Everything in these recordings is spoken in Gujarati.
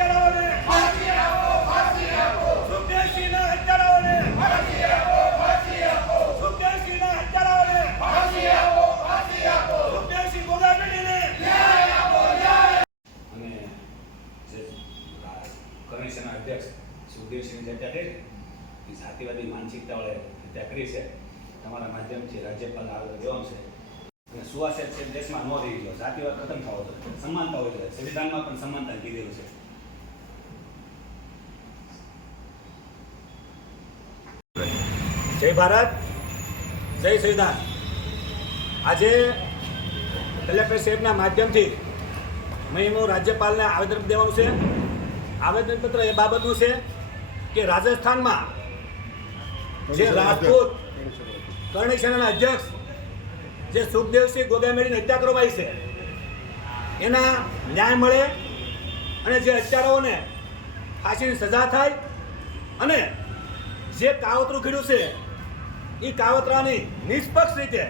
હત્યારાઓને ફાંસી આપો, ફાંસી આપો. સુખદેવસિંહના હત્યારાઓને ફાંસી આપો, ફાંસી આપો. સુખદેવસિંહના હત્યારાઓને ફાંસી આપો, ફાંસી આપો. સુખદેવસિંહ ગોગામેડીને ન્યાય આપો, ન્યાય. અને જે કમિશનના અધ્યક્ષ સુખદેવસિંહની હત્યા કરી એ જાતિવાદી માનસિકતાવાળે હત્યા કરી છે. તમારા માધ્યમથી રાજ્યપાલ આગળ દેવાનું છે અને સુવાસે છે દેશમાં ન રહી ગયો. જાતિવાદ ખતમ થવો જોઈએ, સમાનતા હોય છે. સંવિધાનમાં પણ સમાનતા કીધેલું છે. જય ભારત, જય સંવિધાન. આજે કલેક્ટર સાહેબના માધ્યમથી હું રાજ્યપાલને આવેદન દેવાનું છે. આવેદનપત્ર એ બાબતનું છે કે રાજસ્થાનમાં જે રાજપૂત કરણી સેનાના અધ્યક્ષ જે સુખદેવસિંહ ગોગામેડીની હત્યા કરવામાં આવી છે એના ન્યાય મળે અને જે હત્યારાઓને ફાંસીની સજા થાય અને જે કાવતરું કર્યું છે એ કાવતરાની નિષ્પક્ષ રીતે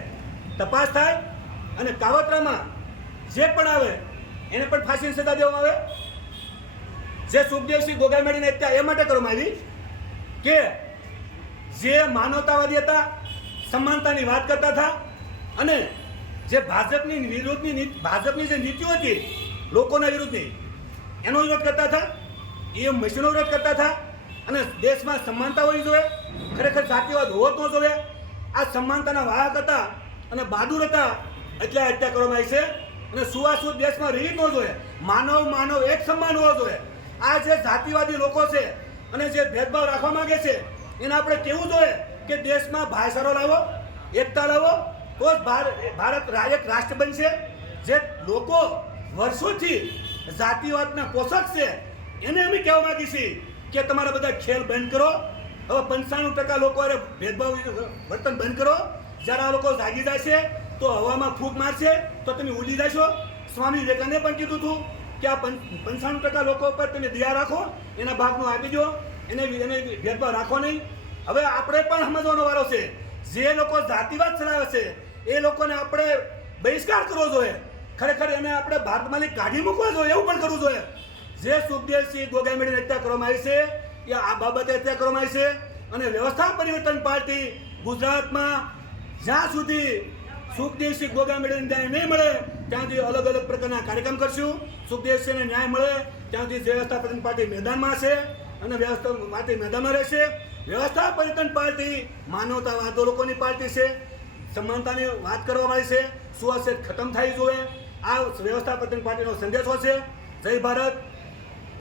તપાસ થાય અને કાવતરામાં જે પણ આવે એને પણ ફાંસીની સજા દેવામાં આવે. જે સુખદેવસિંહ ગોગામેડીની હત્યા એ માટે કરવામાં આવી કે જે માનવતાવાદી હતા, સમાનતાની વાત કરતા હતા અને જે ભાજપની જે નીતિઓ હતી લોકોના વિરુદ્ધની એનો વિરોધ કરતા હતા, એ મશીનો વિરોધ કરતા હતા અને દેશમાં સમાનતા હોવી જોઈએ, ખરેખર જાતિવાદ હોવો જ ન જોઈએ. આ સમાનતાના વાહક હતા અને બહાદુર હતા એટલે હત્યા કરવામાં આવી છે. અને સુવાસુદ દેશમાં રહી ન જોઈએ. માનવ એક સમાન હોવો જોઈએ. આ જે જાતિવાદી લોકો છે અને જે ભેદભાવ રાખવા માંગે છે એને આપણે કહેવું જોઈએ કે દેશમાં ભાઈચારો લાવો, એકતા લાવો, તો જ ભારત એક રાષ્ટ્ર બનશે. જે લોકો વર્ષોથી જાતિવાદના પોષક છે એને અમે કહેવા માંગીએ છીએ કે તમારા બધા ખેલ બંધ કરો. હવે 95% લોકો ભેદભાવ વર્તન બંધ કરો. જ્યારે આ લોકો જાગી જાય છે તો હવામાં ફૂંક મારશે તો તમે ઉડી જશો. સ્વામી વિવેકાનંદે પણ કીધું હતું કે આ 95% લોકો પર તમે દયા રાખો, એના ભાગનું આપી દો, એને ભેદભાવ રાખો નહીં. હવે આપણે પણ સમજવાનો વારો છે. જે લોકો જાતિવાદ ચલાવે છે એ લોકોને આપણે બહિષ્કાર કરવો જોઈએ. ખરેખર એને આપણે ભારતમાંથી કાઢી મૂકવા જોઈએ, એવું પણ કરવું જોઈએ. જે સુખદેવસિંહ ગોગામેડીની હત્યા કરવામાં આવી છે એ આ બાબતે હત્યા કરવામાં આવી છે અને વ્યવસ્થા પરિવર્તન પાર્ટી ગુજરાતમાં જ્યાં સુધી સુખદેવસિંહ ગોગામેડીને ન્યાય નહીં મળે ત્યાં સુધી અલગ અલગ પ્રકારના કાર્યક્રમ કરશું. સુખદેવસિંહને ન્યાય મળે ત્યાં સુધી વ્યવસ્થા પરિવર્તન પાર્ટી મેદાનમાં છે અને વ્યવસ્થા પાર્ટી મેદાનમાં રહેશે. વ્યવસ્થા પરિવર્તન પાર્ટી માનવતાવાદી લોકોની પાર્ટી છે, સમાનતાની વાત કરવામાં આવી છે. સુવાસેટ ખતમ થઈ જોઈએ. આ વ્યવસ્થા પરિવર્તન પાર્ટીનો સંદેશો છે. જય ભારત.